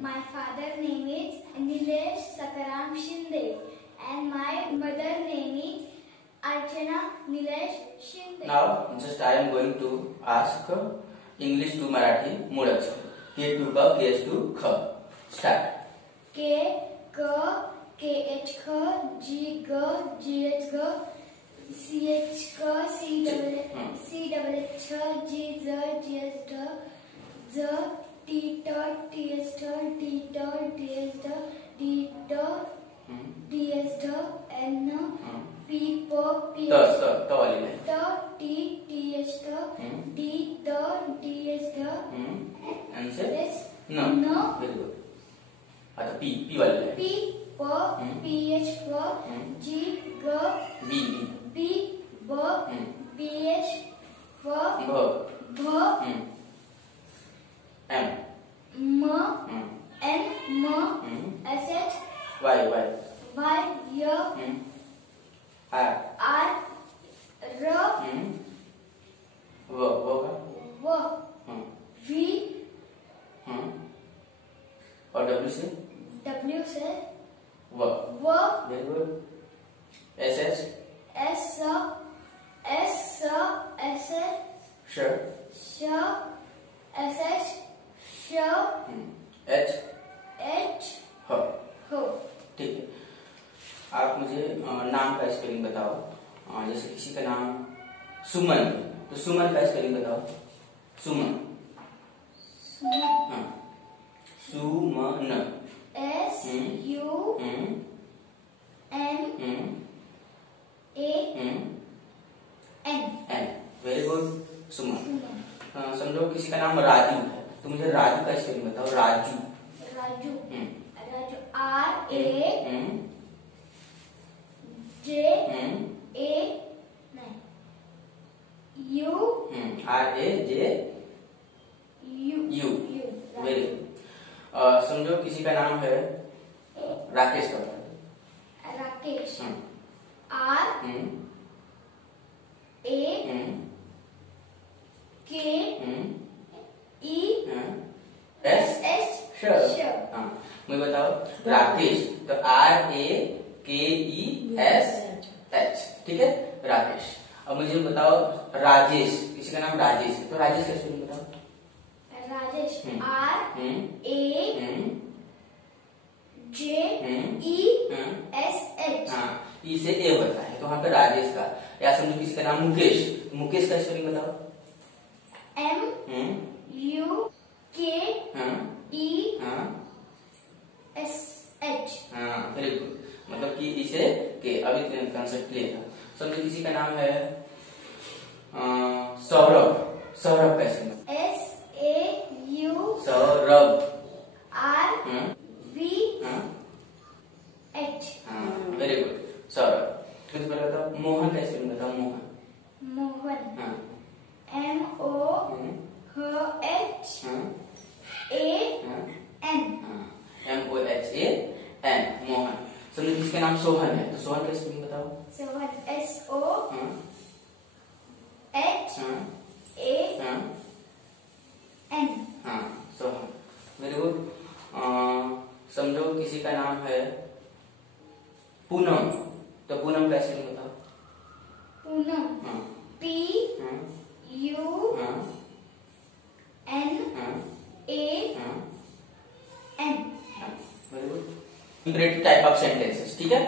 My father name is Nilesh Sakaram Shinde and my mother name is Archana Nilesh Shinde. Now just I am going to ask English to Marathi मूळ अक्षर. K to K, K to K. Start. K K K H K G G G H G C H K C double H G Z G H D Z T T T S T T T T S D D D D S D N P P P S T T T S T D D D S D Answer? No. Very good. आता P P वाले P P P H G G B B B B H B B M M N M S H Y Y R R R W W V और W से W से W. W Very good. S H S S S Sh Sh S H Sh H H H. हो. ठीक है. आप मुझे नाम का स्पेलिंग बताओ. जैसे किसी का नाम सुमन, तो सुमन का स्पेलिंग बताओ. सुमन. हाँ. Suman. S U N A N. Very good. Suman. समझो किसी का नाम राजू है, तो मुझे राजू का स्पेलिंग बताओ. राजू. राजू. Raju R A J A U R A J U. Very good. समझो किसी का नाम है राकेश का. Rakesh R A K E S H हाँ. मुझे बताओ राकेश, तो R A K E S H. ठीक है, राकेश. अब मुझे बताओ राजेश, किसी का नाम राजेश है, तो राजेश का स्पेलिंग बताओ. Rajesh R A J E S H. हाँ, ई से ए बता है, तो वहाँ पे राजेश का. या समझो किसी का नाम मुकेश, मुकेश का स्पेलिंग बताओ. M U K E S H. हाँ, वेरी गुड. मतलब कि इसे के अभी कंसेप्ट क्लियर था. समझो किसी का नाम है सौरभ, सौरभ का spelling. S A U Saurabh. R V H. हाँ, वेरी गुड. सौरभ. फिर पहले बताओ मोहन का स्पेलिंग बताओ. मोहन. मोहन हाँ. M O H A N. M O H A N. Mohan. समझो किसका नाम सोहन है, तो सोहन का स्पेलिंग बताओ. Sohan S O H A N. हाँ, सोहन. Very good. समझो किसी का नाम है पूनम, तो पूनम का स्पेलिंग बताओ. Poonam P U N A N. Very good. Imperative type of sentences. ठीक है.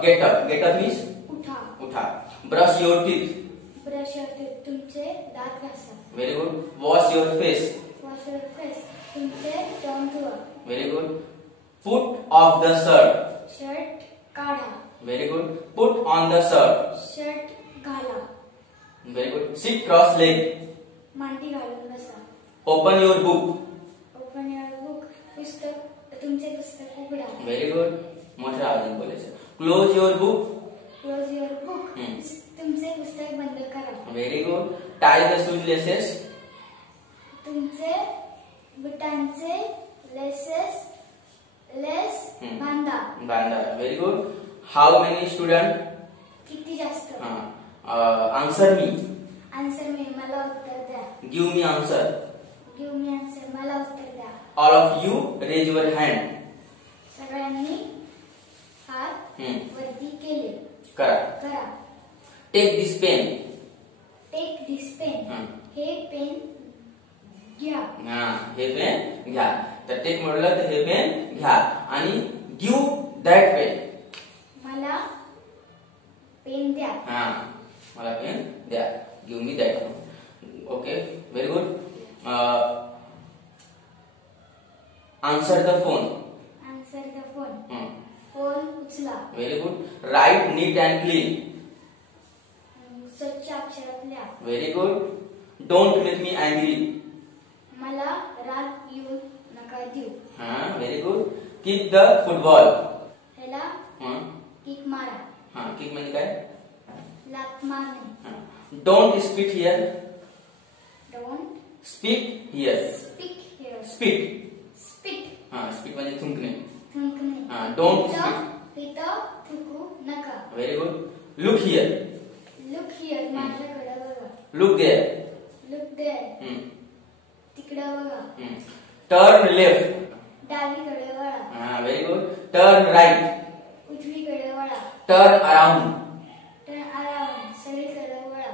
Get up, get up means उठा. उठा. Brush your teeth. Brush your teeth. तुमचे दात घासा. Very good. Wash your face. Wash your face. तुमचे तोंड धुवा. Very good. Put off the shirt. Shirt काढा. Very good. Put on the shirt. Shirt घाला. Very good. Sit cross leg. मांडी घालून बसा. Open your book. Open your book. पुस्तक, तुमचे पुस्तक उघडा. Very good. मोठ्या आवाजाने बोलायचं. Close your book. Close your book. तुमचे पुस्तक बंद करा. Very good. Tie the shoes laces. तुमचे बुटांचे लेस बांधा. बांधा. Very good. How many student. किती जास्त. Answer me. Answer me. मला उत्तर द्या. Give me answer. Give me answer. मला उत्तर द्या. All of you raise your hand. सगळ्यांनी हात वरती केले. करा. करा. Take this pen. Take this pen. हे पेन घ्या. हे पेन घ्या. तर टेक म्हटलं तर हे पेन घ्या. आणि गिव्ह दॅट पेन. मला पेन द्या. मला पेन द्या. Give me that. Okay, very good. Answer the phone. Answer the phone. Phone उचला. Very good. Write neat and clean. स्वच्छ अक्षरात लिहा. Very good. Don't make me angry. मला राग येऊ नका देऊ. Very good. Kick the football. ह्याला किक मारा. किक म्हणजे काय? लात मारणे. Don't speak here. Don't speak here. Speak here. Speak. Speak. Speak म्हणजे थुंकणे. थुंकणे. Don't speak. इथं थुंकू नका. Very good. Look here. Look here. माझ्याकडे बघा. Look there. Look there. तिकडे बघा. Turn left. डावीकडे वळा. Very good. Turn right. उजवीकडे वळा. Turn around. Turn around. सगळीकडे वळा.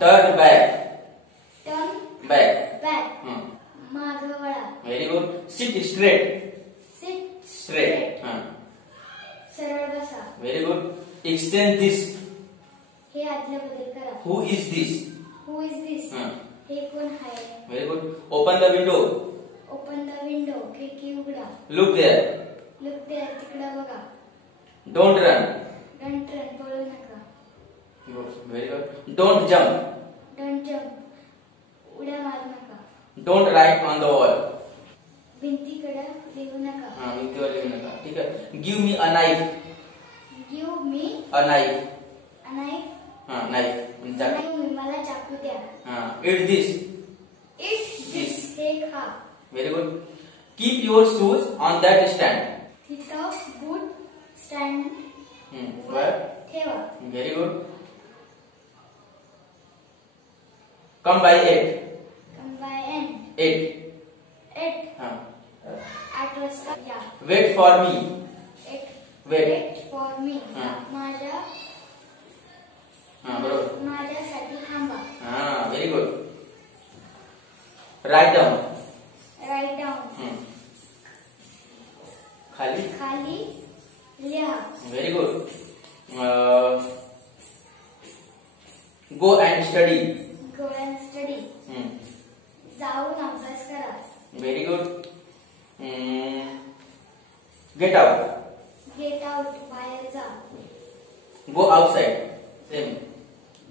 Turn back. Turn back. Back. मागे वळा. Very good. Sit straight. Sit straight. सरळ बसा. Very good. Extend this. हे आदल्या बदल करा. Who is this. Who is this. हे कोण आहे. Very good. Open the window. Open the window. खिडकी उघडा. Look there. Look there. तिकडे बघा. Don't run. डोंट रन. पळू नका. Very good. Don't jump. Don't jump. उड्या मारू नका. Don't write on the wall. भिंतीकडे लिहू नका. भिंतीवर लिहू नका. ठीक आहे. Give me a knife. Give me a knife. A knife. Knife म्हणजे मला चाकू द्या. Eat this. Eat this. हे खा. Very good. Keep your shoes on that stand. तिथं बूट स्टँड वर ठेवा. Very good. Come by 8. Come by end. 8. 8 वाजता या. Wait for me. Wait for me. माझ्या बरोबर. माझ्यासाठी थांबा. Very good. Write down. Write down. खाली. खाली लिहा. Very good. Go and study. Go and study. जाऊन अभ्यास करा. Very good. Get out. Get out. बाहेर जा. Go outside. सेम.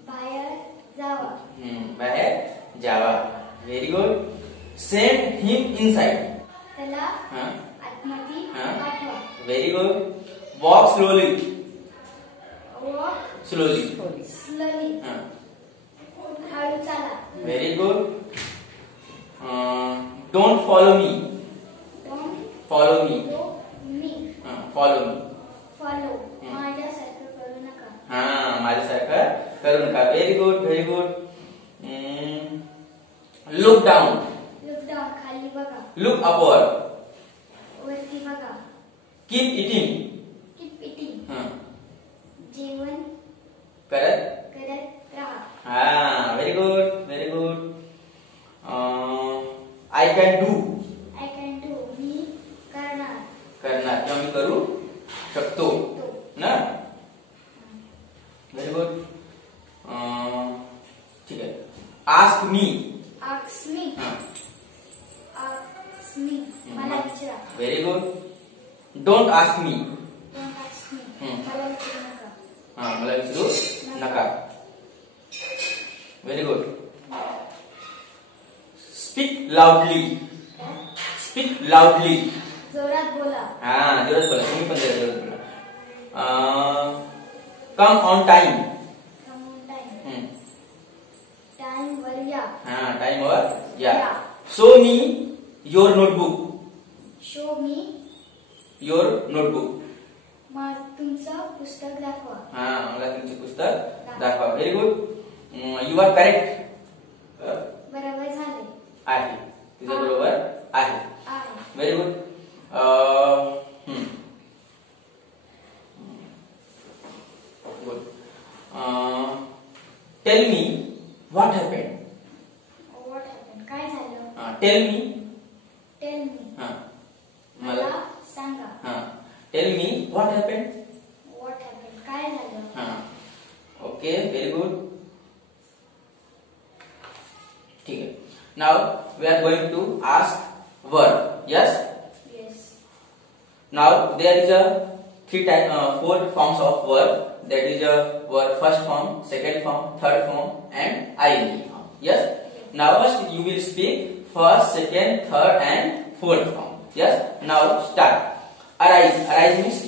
बाहेर जावा. बाहेर जावा. Very good. Send him inside. त्याला आतमध्ये पाठवा. Very good. Walk slowly. Walk slowly. Slowly. हळू चाला. Very good. Don't follow me. Don't follow me. Me. Follow me. Follow. माझ्यासारखं करू नका. माझ्यासारखं करू नका. Very good. Very good. Look down. Look down. खाली बघा. Look upward. वरती बघा. Keep eating. Keep eating. जेवण करत राहा. Very good. Very good. I can do. I can do. मी करणार. किंवा मी करू शकतो ना. Very good. ठीक आहे. Ask me. Ask me. Ask me. मला विचारा. Very good. Don't ask me. Don't ask me. मला विचारू नका. मला विचारू नका. Very good. Speak loudly. Speak loudly. जोरात बोला. जोरात बोला. तुम्ही पण जोरात बोला. Come on time. Come on time. Time वर या. टाइम वर या. Show me your notebook. Show me your notebook. तुमचं पुस्तक दाखवा. मला तुमचे पुस्तक दाखवा. Very good. You are correct. बरोबर झाले. आहे. तुझं बरोबर आहे. Very good. Good. Tell me what happened. What happened? काय झालं? Tell me. Tell me. मला सांगा. Tell me what happened. What happened? काय झालं? Okay, very good. ठीक है. Now we are going to ask word. Yes. Yes. Now there is a four forms of verb. That is a verb first form, second form, third form, and ing form. Yes. Now first you will speak first, second, third, and fourth form. Yes. Now start. Arise. Arise means.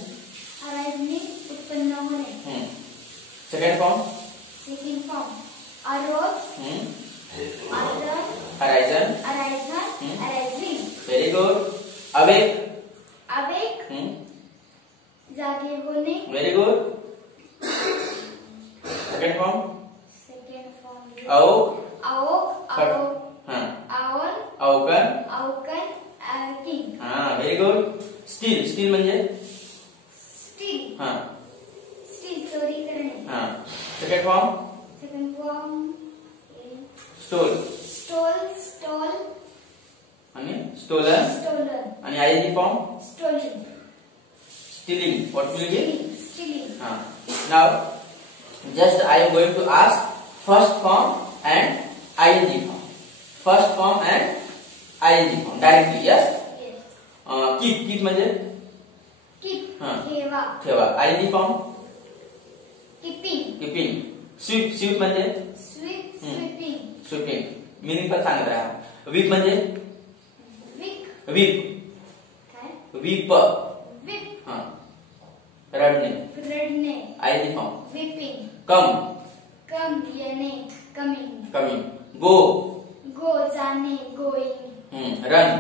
Arise means उत्पन्न होणे. Second form. Second form. Arose. Arisen. Arisen. Arisen. Arising. Very good. Awake. Awake. जागे होणे. Very good. Second form. Second form. Awoke. Awoke. Third. Awoke. Awoken. Awoken. King. Very good. Still. Still म्हणजे. Still. Still चोरी करणे. Second form. Second form. Stole. Stole. आणि stolen. Stolen. आणि ing form. Stolen. Stealing. What will it be? Stealing. Now just I am going to ask first form and ing form. First form and ing form directly. Yes. Yes. Keep म्हणजे. Keep. ठेवा. ing form. Keeping. Sweep म्हणजे. Sweeping. Sweeping. Meaning पण सांगत राहा. Whip म्हणजे. Whip. Whip. रडणे. ing form. Whipping. Come. येणे. Coming. Go. जाणे. Going. Run.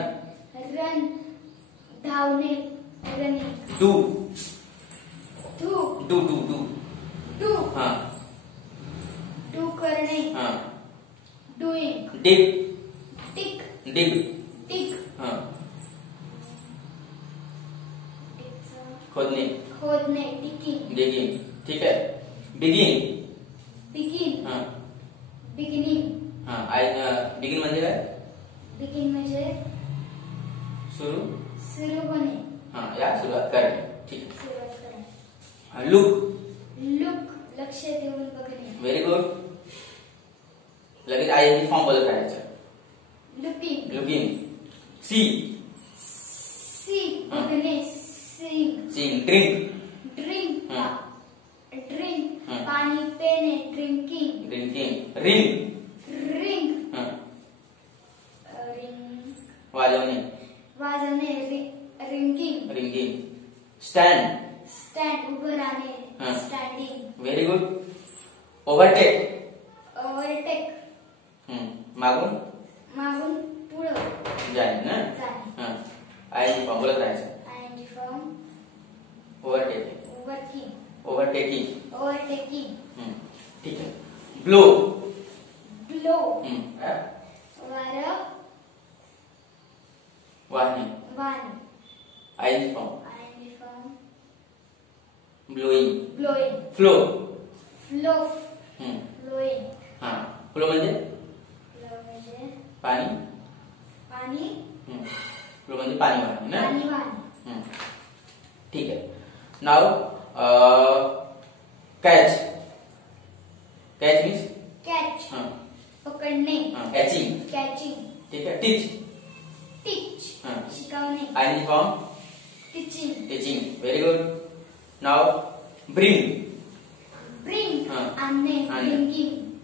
धावणे. Running. Do. Do. Do करणे. Doing. Dig. खोदणे. Digging. ठीक है. Begin. Beginning. Begin म्हणजे काय. Begin म्हणजे सुरू होणे. या सुरुवात करणे. ठीक सुरुवात करणे. है. Look. लक्ष देऊन बघणे. Very good. लगेच ing फॉर्म बोलत राहायचं. Looking. See. बघणे. Seeing. Drink. पाणी पिणे. Drinking. Ring. वाजवणे. Ringing. Stand. उभं राहणे. Standing. Very good. Overtake. मागून पुढं जाणे ना. ing फॉर्म बोलत राहायचं. ing form. Overtaking. ठीक है. Blow. वाहने. ing form. Blowing. Flow. Flowing. Flow म्हणजे पाणी. फ्लो म्हणजे पाणी वाहणे ना. ठीक है. Now catch means catch. पकडणे. कैचिंग. ठीक है. टीच. शिकवणे. ing form. Teaching. Very good. Now bring. आणणे.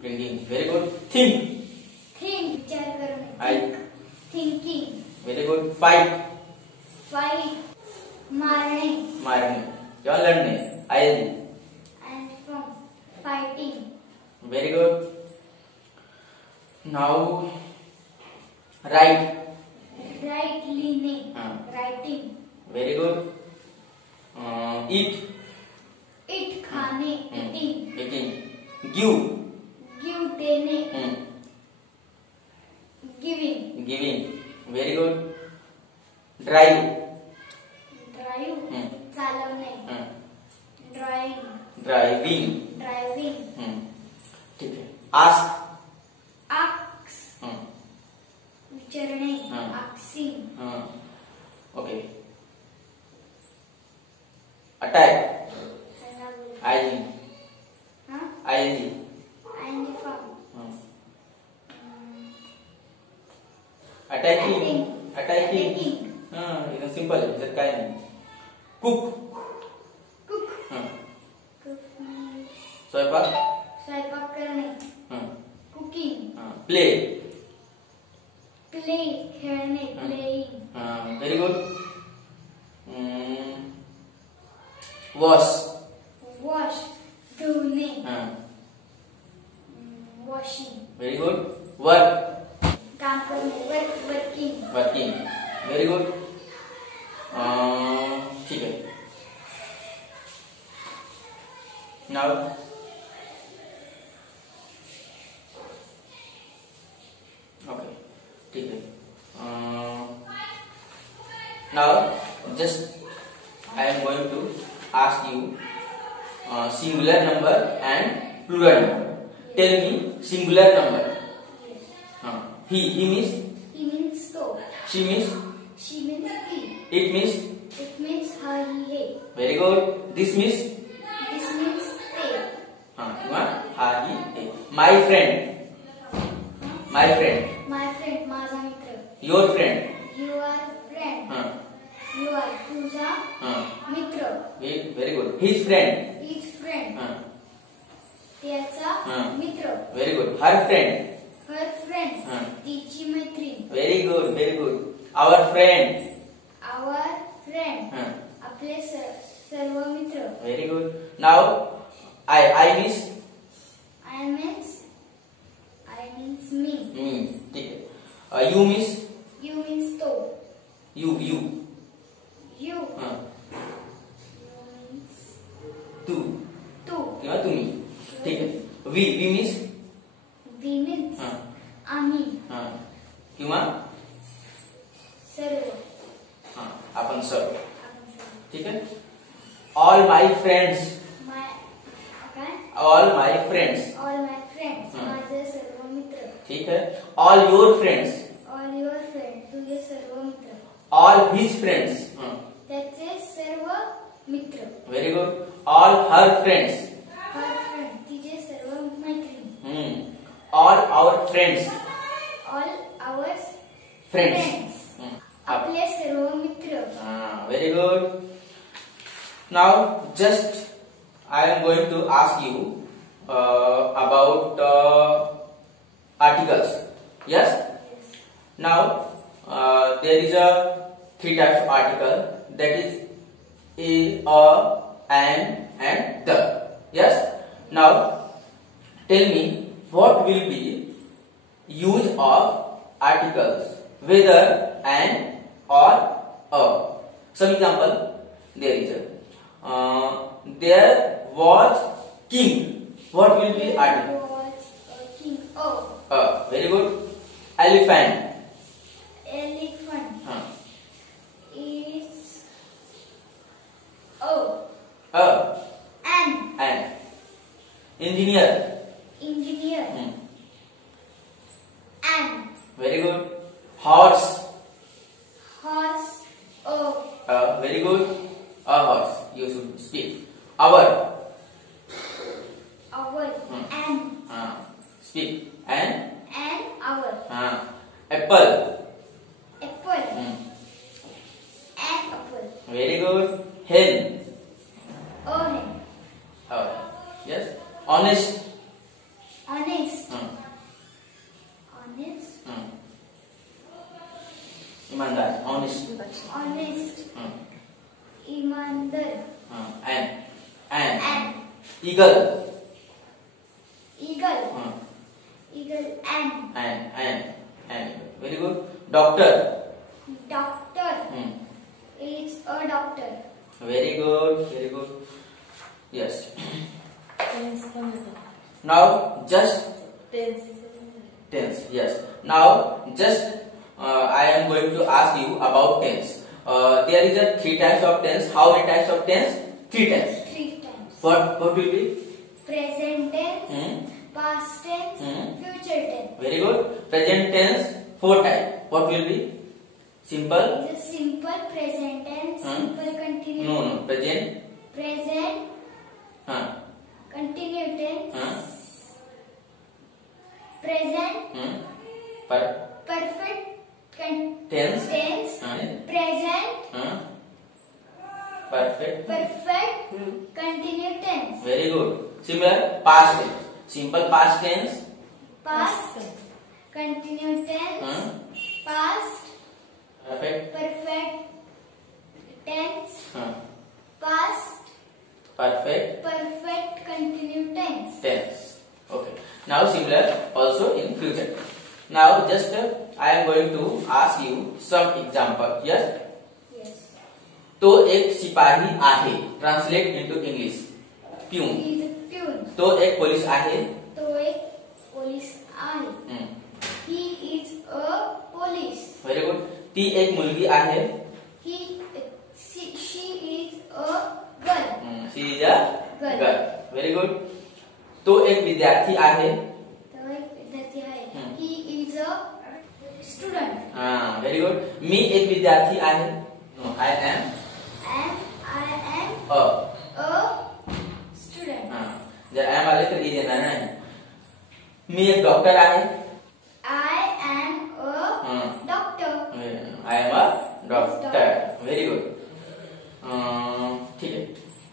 ब्रिंगिंग. Very good. थिंक. विचार करणे. थिंकिंग. Very good. फाइट. मारणे किंवा लढणे. ing. Fighting. Very good. Now write. लिहिणे. रायटिंग. Very good. ईट. खाणे. ईटिंग. गिव. देणे. Giving. Very good. Drive. Drive चालवणे. ड्राइंग. ड्राइविंग. ड्राइविंग. ठीक है. आस्क. आक्स विचारणे. Asking. Okay. Attack. I N G. I N G. आयएनजी फॉर्म. अटॅकिंग. अटॅकिंग. एकदम सिंपल आहे, त्याच्यात काय नाही. कुक. कुक. कुक स्वयंपाक. स्वयंपाक करणे. कुकिंग. प्ले. प्ले खेळणे. Playing. Very good. Wash. Wash धुणे. वॉशिंग. Very good. वर्क. काम करणे. वर्किंग. वर्किंग. Very good. ठीक आहे. नाव. ओके. ठीक आहे. नाव just I am going to ask you singular number and plural number. Tell me singular number. He means. He means so. She means. She means he. It means. It means her, he. Very good. This means. This means they. Ha, he, they. My friend. My friend. My friend, माझा मित्र. Your friend. Your friend. Your तुझा मित्र. Very good. His friend. His friend. त्याचा मित्र. Very good. Her friend. Her friend. तिची मैत्रीण. Very good. Very good. Our friend. Our friend. आपले सर्व मित्र. Very good. Now I means. I means me. ठीक है. You means. You means तो. You. You. You means तू. तू. किंवा तुम्ही. ठीक है. We means. We means आम्ही. किंवा सर्व. आपण सर्व. ठीक है. All my friends. काय? All my friends. All my friends. माझे सर्व मित्र. ठीक है. All your friends. All your friends. तुझे सर्व मित्र. All his friends. त्याचे सर्व मित्र. Very good. All her friends. Her friend. तिचे सर्व मैत्रिणी. All our friends. All our Friends. आपले सर्व मित्र. Very good. Now just I am going to ask you about articles. Yes. Now there is a 3 types of article, that is a, and the. Yes. Now tell me what will be use of articles whether and or a. Some example there is there was king. What will be article? Was a king. Very good. Elephant. Elephant. Is And engineer. Engineer. And Very good. Horse. horse. Very good. A horse. You should speak. Hour. Hour. And Speak. And hour. apple. Apple. Hmm. And apple. Very good. Hen. Hen. Yes. Honest. Honest. Honest. Imandar. Honest. Honest. ईमानदार. And eagle. Eagle. Eagle. And very good. Doctor. Doctor. Is a doctor. Very good. Very good. Yes. Now just tense. Yes. Now just I am going to ask you about tense. there is a 3 types of tense. How many types of tense? 3 types. 3 times. What will be? Present tense, past tense, future tense. Very good. Present tense 4 types. What will be? Simple. Is a simple present tense, simple continuous. No. Present. Present continuous tense. Present perfect tense. Present Perfect. continuous tense. Very good. Similar past tense. Simple past tense. Past continuous tense. Past Perfect. tense. Past Perfect continuous tense. tense. Okay. Now similar also in future. Now just I am going to ask you some example. Yes. Yes. तो एक सिपाही आहे. Translate into English. Peon. He is a peon. तो एक पोलीस आहे. तो एक पोलीस आहे. He is a police. Very good. ती एक मुलगी आहे. She is a girl. She is a girl. Very good. तो एक विद्यार्थी आहे. तो एक विद्यार्थी आहे. He is a student. Very good. मी एक विद्यार्थी आहे. No, I am a student. जर I am आले तर इज येणार नाही. मी एक डॉक्टर आहे. I am a doctor. I am a doctor. Very good. ठीक आहे.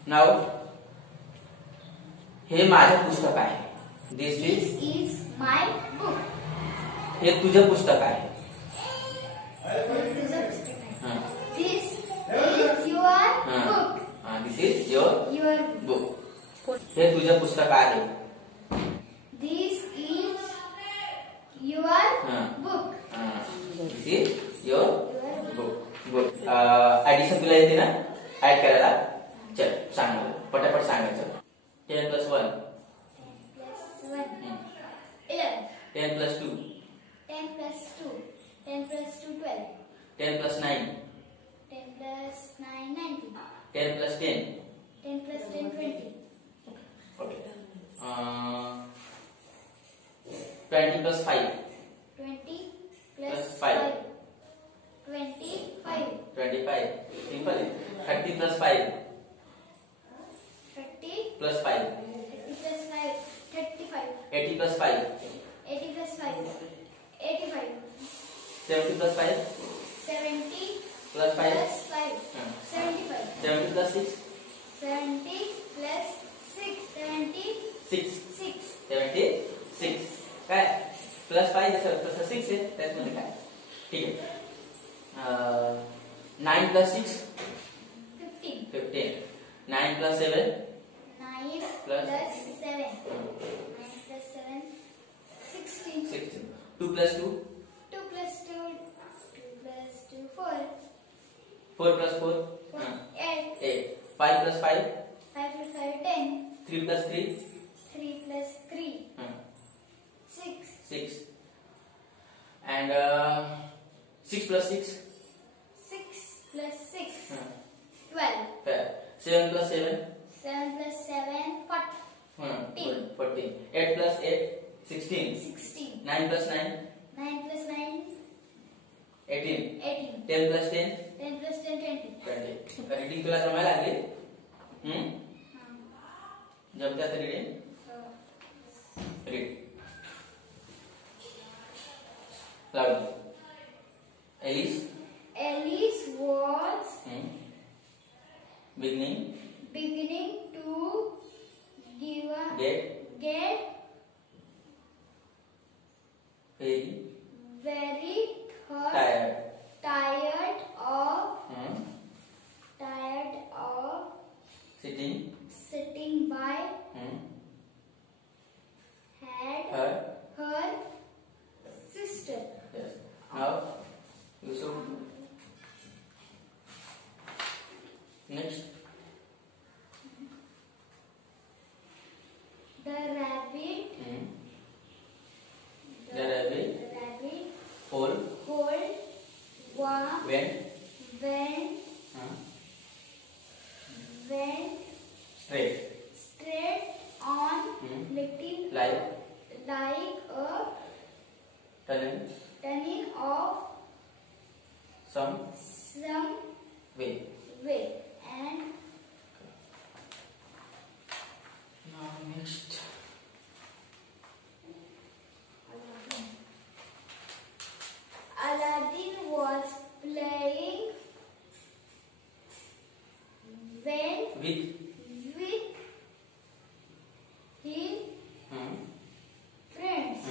Now हे माझं पुस्तक आहे. This is my book. हे तुझं पुस्तक आहे. तुझं पुस्तक आहे. This is your book. This is your book. हे तुझं पुस्तक आहे. This is your book. This is your book. Good. Addition तुला येते ना? Add करायला. चल सांग मला. पटापट सांगायचं. 10 plus 1. 10 plus 1. 11. 10 plus 2. 10 plus 2. 10 plus 2 12. 10 plus 9. 10 plus 9 19. 10 plus 10. 10 plus 10 20. Okay. 20 plus 5. 20 Plus plus 5. 5. 25. 25. Simple. 30 plus 5. 30 Plus 5. 30 plus 5. 35. 80 plus 5. 80 plus 5. 85. 70 plus 5. 70 Plus 5. plus 5. 75. 70 plus 6. 70 plus 6. 6. 76. 76. काय प्लस 5 तसं 6 आहे त्याच्यामध्ये काय ठीक आहे. 9 plus 6. 15. 15. 9 plus 7. 9 Plus? plus 7. 9 plus 7. 16. 16. 2 plus 2. 2 plus 2. 2 plus 2. 4. 4 plus 4. 8. 8. 5 plus 5. 5 plus 5. 10. 3 plus 3. 3 plus 3. 6. 6. And 6 plus 6. 6 plus 6. 12. 7 plus 7. 7 plus 7. 14. 14. 8 plus 8. 16. 16. 9 plus 9. 9 plus 9. 18. 18. 10 plus 10. 10 plus 10. 20. 20. रीडिंग तुला जमायला लागली. जमते आता reading. Read loud. Alice was beginning to give a get very tired of sitting by her sister. Yes. Now you should next. The rabbit hole went straight on letting like a turning of some way. And Now next, Aladdin was playing with his friends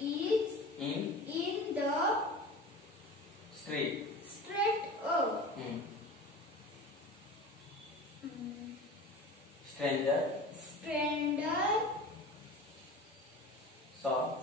is in the street. Stranger Saw